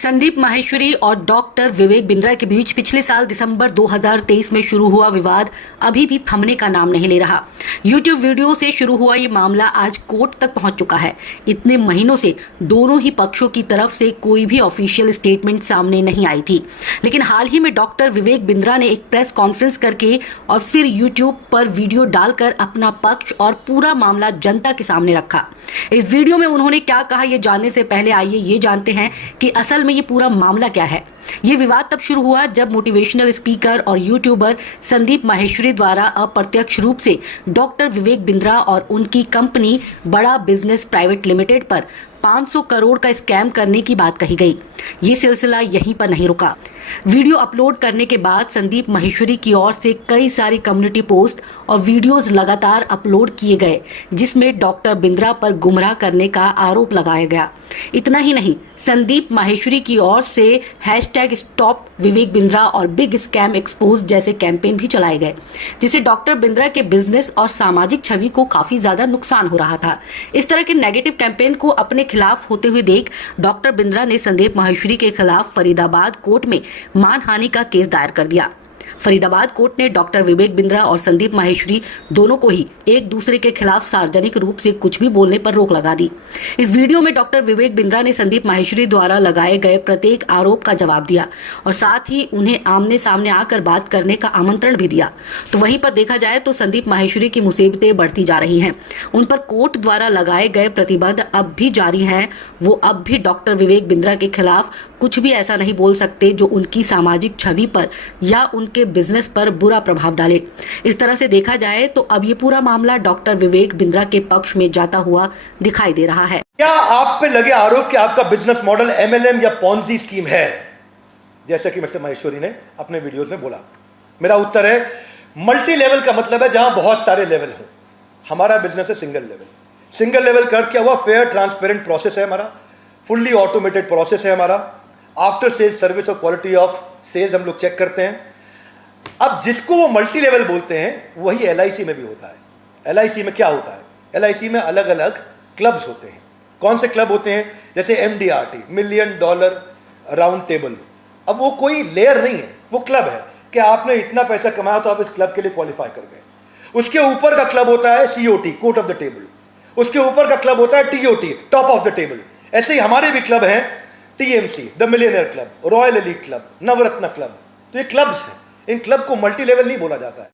संदीप माहेश्वरी और डॉक्टर विवेक बिंद्रा के बीच पिछले साल दिसंबर 2023 में शुरू हुआ विवाद अभी भी थमने का नाम नहीं ले रहा। यूट्यूब वीडियो से शुरू हुआ ये मामला आज कोर्ट तक पहुंच चुका है। इतने महीनों से दोनों ही पक्षों की तरफ से कोई भी ऑफिशियल स्टेटमेंट सामने नहीं आई थी, लेकिन हाल ही में डॉक्टर विवेक बिंद्रा ने एक प्रेस कॉन्फ्रेंस करके और फिर यूट्यूब पर वीडियो डालकर अपना पक्ष और पूरा मामला जनता के सामने रखा। इस वीडियो में उन्होंने क्या कहा, ये जानने से पहले आइए ये जानते हैं कि असल में ये पूरा मामला क्या है। ये विवाद तब शुरू हुआ जब मोटिवेशनल स्पीकर और यूट्यूबर संदीप माहेश्वरी द्वारा अप्रत्यक्ष रूप से डॉक्टर विवेक बिंद्रा और उनकी कंपनी बड़ा बिजनेस प्राइवेट लिमिटेड पर 500 करोड़ का स्कैम करने की बात कही गई। ये सिलसिला यहीं पर नहीं रुका। वीडियो अपलोड करने के बाद संदीप माहेश्वरी की ओर से कई सारी कम्युनिटी पोस्ट और वीडियोस लगातार अपलोड किए गए, जिसमें डॉक्टर बिंद्रा पर गुमराह करने का आरोप लगाया गया। इतना ही नहीं, संदीप माहेश्वरी की ओर से #स्टॉप विवेक बिंद्रा और बिग स्कैम एक्सपोज जैसे कैंपेन भी चलाए गए, जिससे डॉक्टर बिंद्रा के बिजनेस और सामाजिक छवि को काफी ज्यादा नुकसान हो रहा था। इस तरह के नेगेटिव कैंपेन को अपने खिलाफ होते हुए देख डॉक्टर बिंद्रा ने संदीप माहेश्वरी के खिलाफ फरीदाबाद कोर्ट में मानहानि का केस दायर कर दिया। फरीदाबाद कोर्ट ने डॉक्टर विवेक बिंद्रा और संदीप माहेश्वरी दोनों को ही एक दूसरे के खिलाफ सार्वजनिक रूप से कुछ भी बोलने पर रोक लगा दी। इस वीडियो में डॉक्टर विवेक बिंद्रा ने संदीप माहेश्वरी द्वारा लगाए गए प्रत्येक आरोप का जवाब दिया और साथ ही उन्हें आमने सामने आकर बात करने का आमंत्रण भी दिया। तो वहीं पर देखा जाए तो संदीप माहेश्वरी की मुसीबतें बढ़ती जा रही हैं। उन पर कोर्ट द्वारा लगाए गए प्रतिबंध अब भी जारी हैं। वो अब भी डॉक्टर विवेक बिंद्रा के खिलाफ कुछ भी ऐसा नहीं बोल सकते जो उनकी सामाजिक छवि पर या उनके बिजनेस पर बुरा प्रभाव डाले। इस तरह से देखा जाए तो अब ये पूरा मामला डॉक्टर विवेक बिंद्रा के पक्ष में जाता हुआ दिखाई दे रहा है। क्या आप पे लगे आरोप कि आपका बिजनेस मॉडल MLM या पॉन्जी स्कीम है, जैसा कि मिस्टर माहेश्वरी ने अपने वीडियोस में बोला? मेरा उत्तर है मल्टी लेवल का मतलब है जहां बहुत सारे लेवल हो। हमारा बिजनेस है सिंगल लेवल। सिंगल लेवल का अर्थ क्या हुआ? फेयर ट्रांसपेरेंट प्रोसेस है हमारा, फुल्ली ऑटोमेटेड प्रोसेस है हमारा, आफ्टर सेल्स सर्विस और क्वालिटी ऑफ सेल्स हम लोग चेक करते हैं। अब जिसको वो मल्टी लेवल बोलते हैं वही LIC में भी होता है। LIC में क्या होता है? LIC में अलग अलग क्लब्स होते हैं। कौन से क्लब होते हैं? जैसे MDRT, $1 मिलियन राउंड टेबल। अब वो कोई लेयर नहीं है, वो क्लब है कि आपने इतना पैसा कमाया तो आप इस क्लब के लिए क्वालिफाई कर गए। उसके ऊपर का क्लब होता है COT, court of the table. उसके ऊपर का क्लब होता है TOT, top of the table. ऐसे ही हमारे भी क्लब हैं, TMC, the millionaire club, royal elite club, Navratna club. तो ये क्लब्स हैं। इन क्लब को मल्टी लेवल नहीं बोला जाता है।